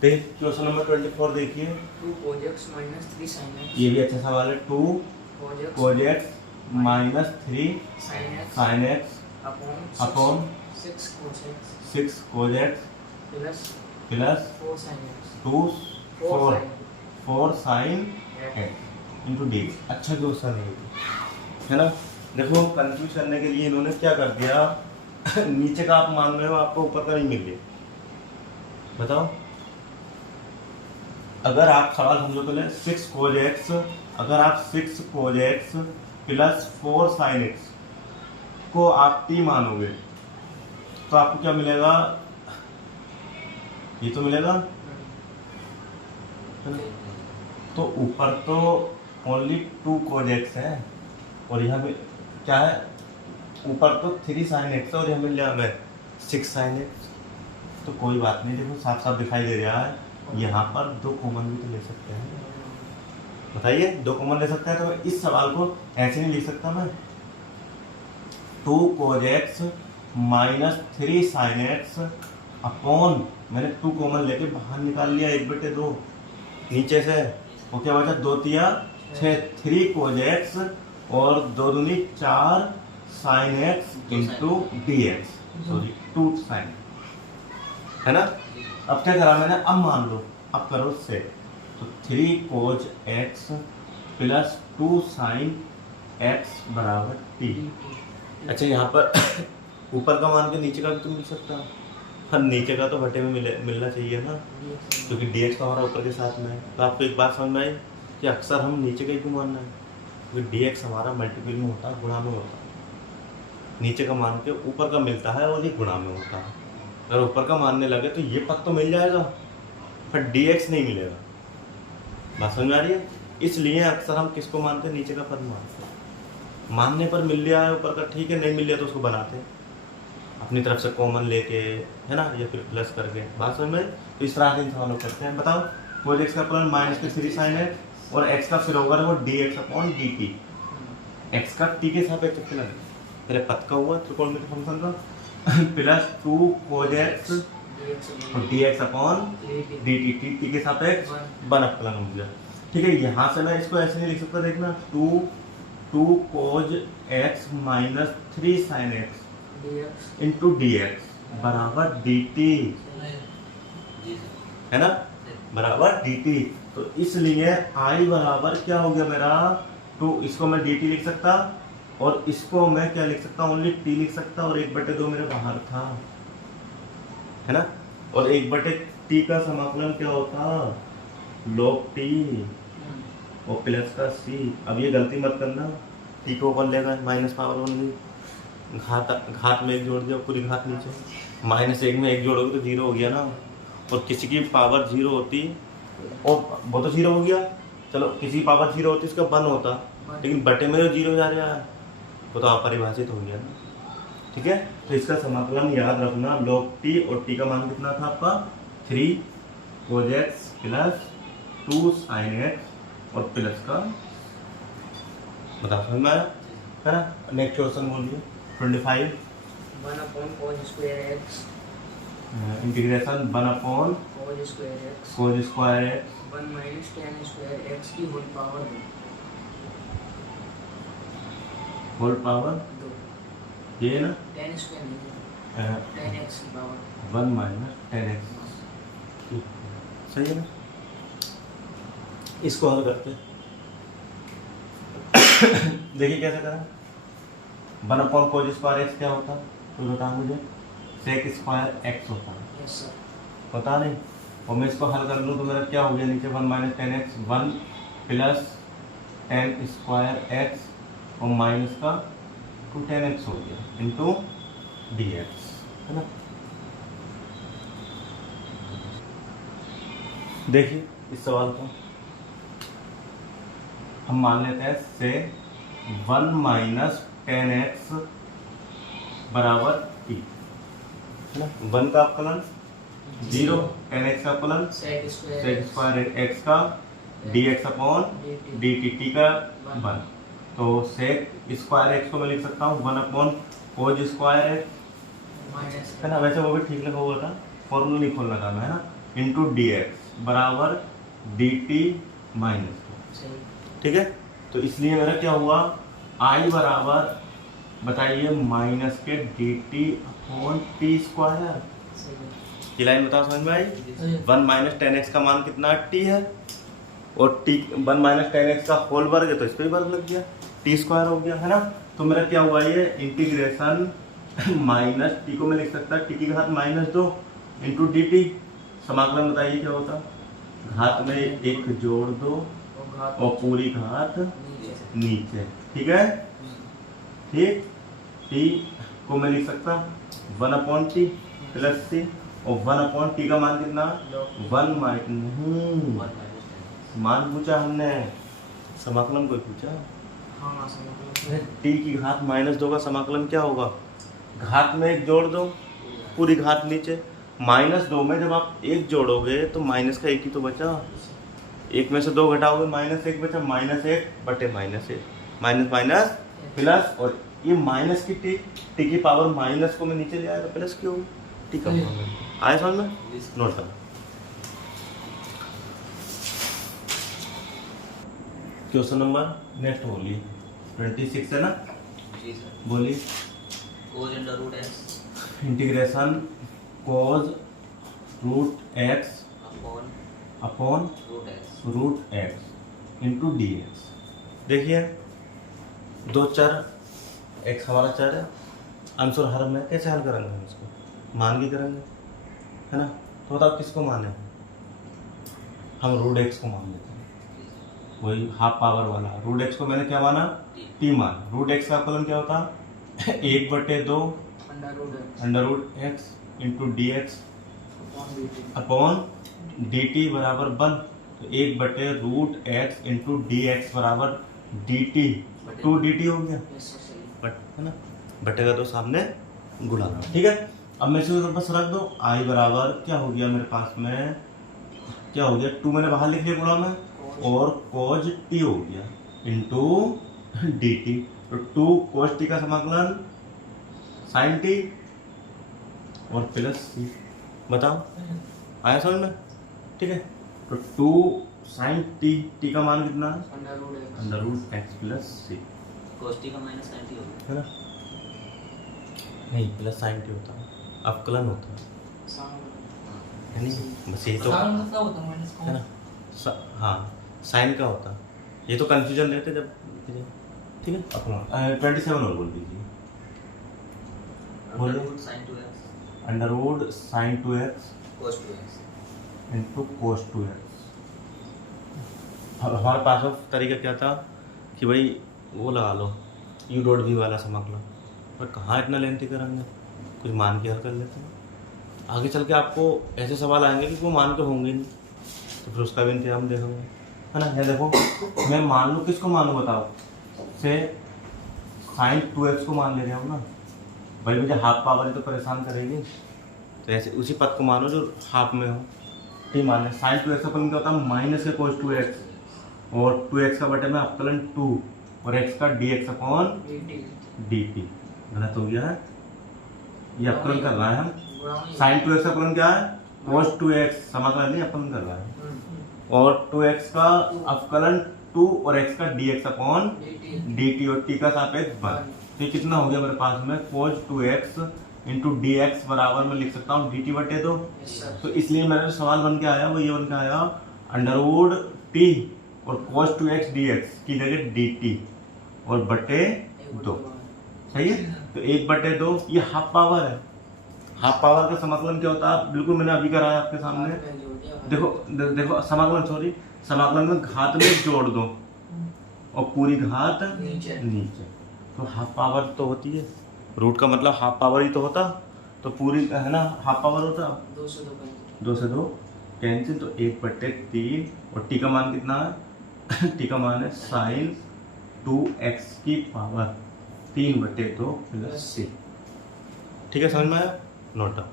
Question number 24 देखिए। 2 cos x minus 3 sin x। ये भी अच्छा सवाल है। 2 cos x minus 3 sin x upon 6 cos x 6 cos x plus plus 4 sin x 2 4 4 sin x into D. अच्छा question है ना। देखो कंफ्यूज करने के लिए इन्होंने क्या कर दिया नीचे का आप मान रहे हो, आपको ऊपर का नहीं मिल गया। बताओ, अगर आप सवाल समझो पहले 6 cos x, अगर आप 6 cos x plus 4 sin x को आप t मानोगे तो आपको क्या मिलेगा? ये तो मिलेगा। तो ऊपर तो ओनली 2 cos x है और यहाँ पे क्या है? ऊपर तो 3 sin x है और यहाँ मिल जाएगा 6 sin x। तो कोई बात नहीं, देखो साफ साफ दिखाई दे रहा है। यहाँ पर 2 कॉमन भी तो ले सकते हैं। बताइए, 2 कॉमन ले सकते हैं तो मैं इस सवाल को ऐसे नहीं लिख सकता मैं। 2 cos x minus 3 sin x upon, मैंने 2 कॉमन लेके बाहर निकाल लिया 1/2 नीचे से, वो क्या बचा? 2 तिया 6, 3 cos x और 2 दूनी 4 sin x into d x, sorry 2 sin, है ना। अब क्या करा मैंने? अब मान लो, अब करो से, तो 3 cos x plus 2 sin x बराबर t। अच्छा, यहाँ पर ऊपर का मान के नीचे का भी तो मिल सकता है। हाँ, नीचे का तो बटे में मिलना चाहिए ना, क्योंकि dx का हमारा ऊपर के साथ में है। तो आपको एक बात समझ में आई कि अक्सर हम नीचे का ही क्यों मानना है, क्योंकि dx हमारा मल्टीपल में होता है, गुणा में होता है। नीचे का मान के ऊपर का मिलता है और ये गुणा में होता है। अगर ऊपर का मानने लगे तो ये पद तो मिल जाएगा, पर dx नहीं मिलेगा। बात समझ में आ रही है? इसलिए अक्सर हम किसको मानते हैं? नीचे का पद मानते हैं। मानने पर मिल लिया है ऊपर का, ठीक है, नहीं मिल लिया तो उसको बनाते हैं अपनी तरफ से कॉमन लेके, है ना, या फिर प्लस करके। बात समझ में? तो इस तरह से इन सवालों करते हैं। बताओ, cos x का प्लस माइनस के 3 sin x और x का फिर होगा वो dx अपॉन dt। x का t के सापेक्ष चलना है, पहले पद का हुआ त्रिकोणमिति फंक्शन का प्लस 2 cos x और dx अपॉन dt, t के सापेक्ष वन अपलन हो गया। ठीक है, यहाँ से मैं इसको ऐसे नहीं लिख सकता, देखना 2 cos x minus 3 sin x into dx बराबर dt, है ना, बराबर dt। तो इसलिए I बराबर क्या हो गया मेरा? तो इसको मैं dt लिख सकता और इसको मैं क्या लिख सकता? ओनली t लिख सकता, और 1/2 मेरे बाहर था, है ना। और 1/t का समाकलन क्या होता? log t और प्लस का c। अब ये गलती मत करना, t को 1 लेगा माइनस पावर 1, घात में 1 जोड़ दिया, पूरी घात नीचे, -1 में 1 जोड़ोगे तो 0 हो गया ना। और किसी की पावर 0 होती और वो तो 0 हो गया, चलो किसी पावर 0 होती उसका 1 होता, लेकिन बटे में जो 0 जा रहा है वो तो अपरिभाषित हो गया ना। ठीक है, तो इसका समाकलन याद रखना, log t, और t का मान कितना था आपका? 3 cos x plus 2 sin x और प्लस का, बता समझ में आया, है ना। नेक्स्ट क्वेश्चन बोलिए 25। 1 upon cos square x integration 1 upon cos square x cos square x 1 minus tan square x की होल पावर होल पावर 2। ये है ना, tan square नहीं, tan x की पावर 1 माइनस 10x। सही है ना। इसको हल करते हैं देखिए कैसे करें। 1 अपॉन cos स्क्वायर x क्या होता है तो बता मुझे? sec स्क्वायर x होता है, यस सर। पता नहीं। और मैं इसको हल कर लूँ तो मेरा क्या हो गया? नीचे 1 minus 10x, 1 plus tan square x और माइनस का 2 10x हो गया इंटू dx, है ना। देखिए इस सवाल को हम मान लेते हैं से 1 माइनस 10x बराबर t, है ना। 1 का अपकलन 0, 10x का अपकलन sec sec square square x का dx अपॉन dt, t का 1। तो sec स्क्वायर x को मैं लिख सकता हूँ 1 upon cos square x, minus, है ना। वैसे वो भी ठीक लिखा हुआ था, फॉर्मूला नहीं खोलना था मैं, है ना। इंटू डी एक्स बराबर डी टी माइनस। सही। ठीक है, तो इसलिए मेरा क्या हुआ, आई बराबर बताइए माइनस के D T upon T square. सही। ये लाइन बताओ समझ में आई। सही। 1 माइनस टेन एक्स का मान कितना टी है, और टी 1 माइनस टेन एक्स का होल वर्ग है तो इस पर वर्ग लग गया, टी स्क्वायर हो गया, है ना। तो मेरा क्या हुआ, ये इंटीग्रेशन माइनस टी को मैं लिख सकता टी की घात -2 इंटू डी टी। समाकलन बताइए क्या होता, घात में एक जोड़ दो और घात और पूरी घात नीचे। नीचे। ठीक है, ठीक। टी को मैं लिख सकता 1/t प्लस सी, और 1/t का मान कितना, 1 नहीं, मान पूछा हमने, समाकलन कोई पूछा। हाँ समझ। टी की घात -2 का समाकलन क्या होगा, घात में एक जोड़ दो पूरी घात नीचे। -2 में जब आप एक जोड़ोगे तो माइनस का एक ही तो बचा, एक में से 2 घटाओगे -1 बचा, -1 बटे -1, माइनस माइनस प्लस, और ये माइनस की टी की पावर माइनस को मैं नीचे ले आया तो प्लस क्यों, टी का पावर आया समझ में, नोट कर। क्वेश्चन नंबर नेक्स्ट बोलिए 26 है ना, जी सर। बोलिए। cos under root x integration cos root x upon root x into d x. देखिए दो चर, एक्स हमारा चर है, अंश और हर में कैसे हल करेंगे हम इसको, मान के करेंगे, है ना। तो बताओ किसको माने, हम रूट एक्स को मान लेते हैं, वही हाफ पावर वाला। रूट एक्स को मैंने क्या माना, टी मान। रूट एक्स का फलन क्या होता 1/2 under root x into d x upon d t बराबर 1। तो 1/√x इंटू डी एक्स बराबर डी टी, 2dt हो गया, बट है ना, बटेगा तो सामने गुणा। ठीक है, अब मैं इसे बस रख दो, आई बराबर क्या हो गया मेरे पास में, क्या हो गया 2 मैंने बाहर लिख लिया गुणा में, और cos t हो गया इंटू डी टी। तो 2 cos t का समाकलन sin t और प्लस सी। बताओ आया समझ में, ठीक है। तो 2 sin t का मान कितना, अंडर रूट एक्स प्लस सी, cos t का माइनस sin t हो गया, है ना, नहीं प्लस sin t होता है, अवकलन होता है नहीं, बस यही तो है ना। हाँ साइन का होता, ये तो कंफ्यूजन रहते जब, ठीक है। अपना 27 और बोल दीजिए, under root sin 2x under root sine 2x cos 2x into cos 2x। हमारे पास ऑफ तरीका क्या था कि भाई वो लगा लो यू डॉट वी वाला समाकलन, पर कहाँ इतना लेंथी करेंगे, कुछ मान के हल कर लेते हैं। आगे चल के आपको ऐसे सवाल आएंगे कि वो मान के होंगे नहीं, तो फिर उसका भी इंतजाम देखेंगे, है ना। ये देखो मैं मान लूँ, किसको मानूँ बताओ, से साइन 2x को मान ले रहा हूँ ना भाई, मुझे हाफ पावर ही तो परेशान करेगी, तो ऐसे उसी पद को मानो जो हाफ में हो। ठीक माने साइन 2x का फलन क्या होता है माइनस के कोस 2x, और 2x का बटे में अपकलन 2 और x का dx अपॉन dt। गलत हो गया है, ये अपकलन कर रहा है हम। साइन 2x का फलन क्या है कोस 2x, समाकलन नहीं अपकलन कर रहा है, और 2x का अपकलन 2 और x का dx अपॉन dt, और t का सापेक्ष 1। तो ये कितना हो गया मेरे पास में, cos 2x into d x बराबर मैं लिख सकता हूँ dt बटे 2। तो इसलिए मेरा जो सवाल बन के आया वो ये बन के आया, अंडर रूट टी और cos 2x dx की जगह dt और बटे 2, सही है। तो 1/2 ये हाफ पावर है, हाफ पावर का समाकलन क्या होता है, बिल्कुल मैंने अभी कराया आपके सामने। देखो देखो समाकलन, सॉरी समाकलन में घात में जोड़ दो और पूरी घात नीचे, तो हाफ पावर तो होती है, रूट का मतलब हाफ पावर ही तो होता, तो पूरी है ना हाफ पावर होता, 2 से 2 कैंसिल, तो 1/3 और टी का मान कितना है टी का मान है साइन 2x की पावर 3/2 प्लस सी। ठीक है, समझ में आया, नोट डाउन।